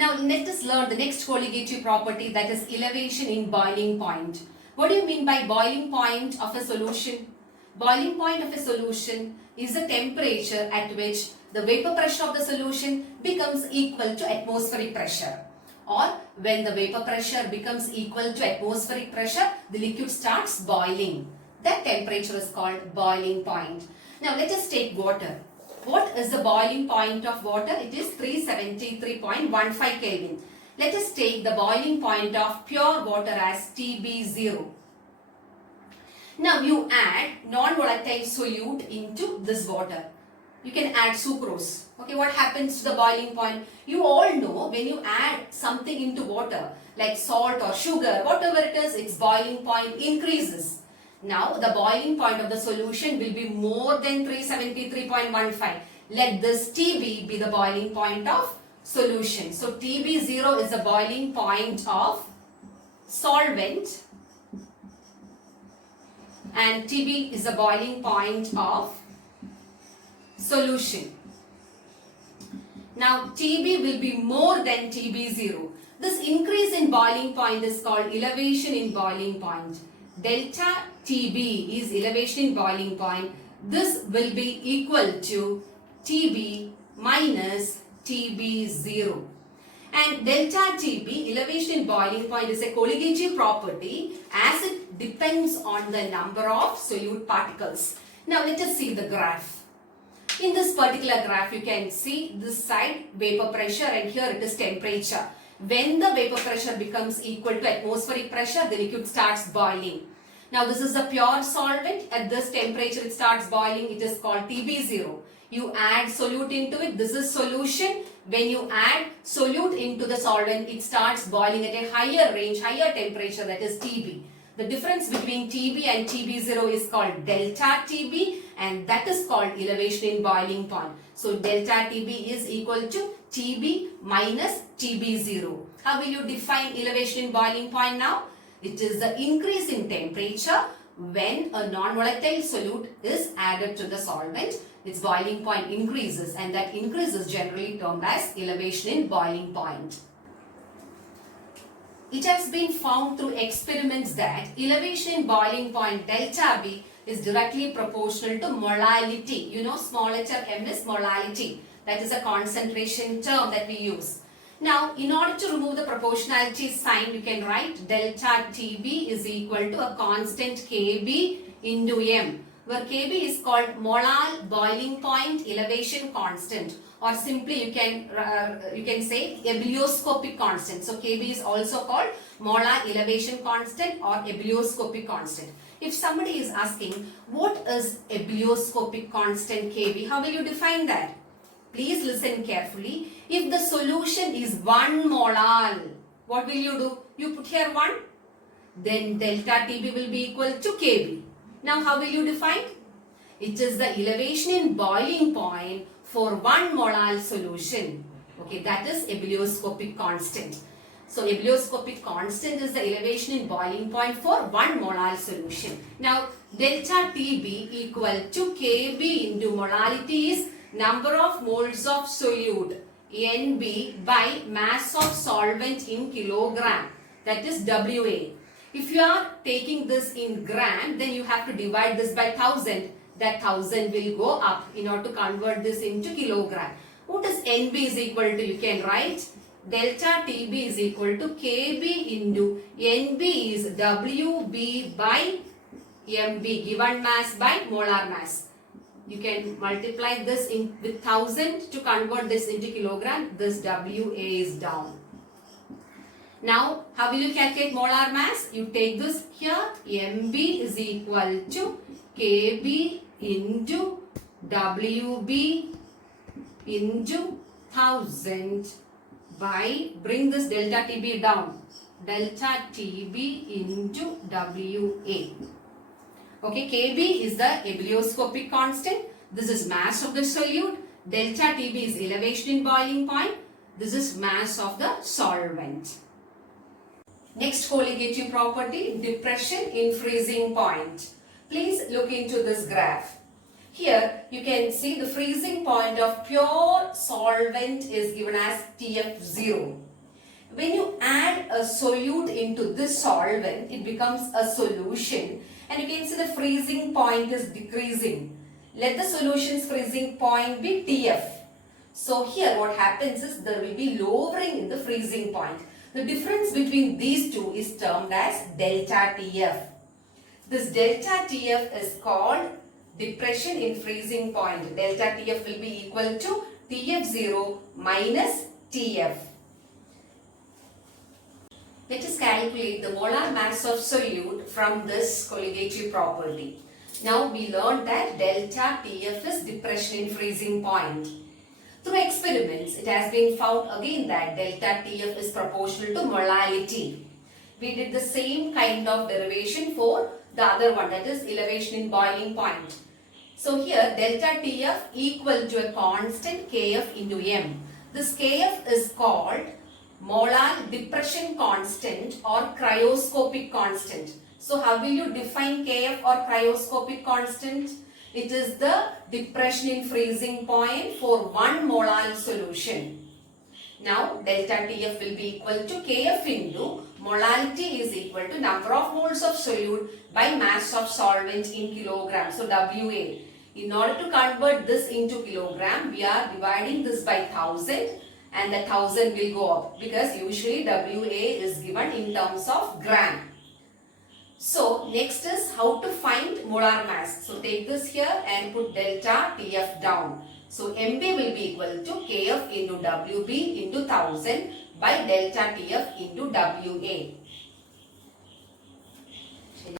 Now let us learn the next colligative property, that is elevation in boiling point. What do you mean by boiling point of a solution? Boiling point of a solution is the temperature at which the vapor pressure of the solution becomes equal to atmospheric pressure. Or when the vapor pressure becomes equal to atmospheric pressure, the liquid starts boiling. That temperature is called boiling point. Now let us take water. What is the boiling point of water? It is 373.15 Kelvin. Let us take the boiling point of pure water as TB0. Now you add non-volatile solute into this water. You can add sucrose. Okay, what happens to the boiling point? You all know when you add something into water like salt or sugar, whatever it is, its boiling point increases. Now the boiling point of the solution will be more than 373.15. Let this TB be the boiling point of solution. So TB0 is the boiling point of solvent and TB is the boiling point of solution. Now TB will be more than TB0. This increase in boiling point is called elevation in boiling point. Delta TB is elevation in boiling point. This will be equal to TB minus TB0. And delta TB, elevation in boiling point, is a colligative property as it depends on the number of solute particles. Now let us see the graph. In this particular graph, you can see this side vapor pressure and here it is temperature. When the vapor pressure becomes equal to atmospheric pressure, the liquid starts boiling. Now this is a pure solvent. At this temperature it starts boiling. It is called TB0. You add solute into it. This is solution. When you add solute into the solvent, it starts boiling at a higher range, higher temperature, that is TB. The difference between TB and TB0 is called delta TB and that is called elevation in boiling point. So delta TB is equal to TB minus TB0. How will you define elevation in boiling point now? It is the increase in temperature when a non-volatile solute is added to the solvent. Its boiling point increases and that increase is generally termed as elevation in boiling point. It has been found through experiments that elevation in boiling point delta B is directly proportional to molality. You know, small letter m is molality. That is a concentration term that we use. Now, in order to remove the proportionality sign, you can write delta TB is equal to a constant Kb into m, where Kb is called molal boiling point elevation constant, or simply you can say ebullioscopic constant. So Kb is also called molar elevation constant or ebullioscopic constant. If somebody is asking what is ebullioscopic constant Kb, how will you define that? Please listen carefully. If the solution is 1 molal, what will you do? You put here 1, then delta TB will be equal to Kb. Now how will you define? It is the elevation in boiling point for 1 molal solution. Okay, that is ebullioscopic constant. So ebullioscopic constant is the elevation in boiling point for 1 molal solution. Now delta TB equal to Kb into molality is number of moles of solute NB by mass of solvent in kilogram, that is WA. If you are taking this in gram, then you have to divide this by 1000. That 1000 will go up in order to convert this into kilogram. What is NB is equal to? You can write delta TB is equal to KB into NB is WB by MB, given mass by molar mass. You can multiply this with 1000 to convert this into kilogram. This WA is down. Now, how will you calculate molar mass? You take this here. MB is equal to KB into WB into 1000 by, bring this delta TB down, delta TB into WA. Okay, Kb is the ebullioscopic constant. This is mass of the solute. Delta TB is elevation in boiling point. This is mass of the solvent. Next colligative property, depression in freezing point. Please look into this graph. Here you can see the freezing point of pure solvent is given as TF0. When you add a solute into this solvent, it becomes a solution, and you can see the freezing point is decreasing. Let the solution's freezing point be TF. So here what happens is there will be lowering in the freezing point. The difference between these two is termed as delta TF. This delta TF is called depression in freezing point. Delta TF will be equal to TF0 minus TF. Let us calculate the molar mass of solute from this colligative property. Now we learned that delta TF is depression in freezing point. Through experiments, it has been found again that delta TF is proportional to molality. We did the same kind of derivation for the other one, that is elevation in boiling point. So here delta TF equal to a constant Kf into m. This Kf is called molar depression constant or cryoscopic constant. So how will you define Kf or cryoscopic constant? It is the depression in freezing point for 1 molar solution. Now delta TF will be equal to Kf into molality is equal to number of moles of solute by mass of solvent in kilogram. So WA. In order to convert this into kilogram, we are dividing this by 1000 and the 1000 will go up because usually WA is given in terms of gram. So next is how to find molar mass. So take this here and put delta TF down. So MB will be equal to Kf into WB into 1000 by delta TF into WA.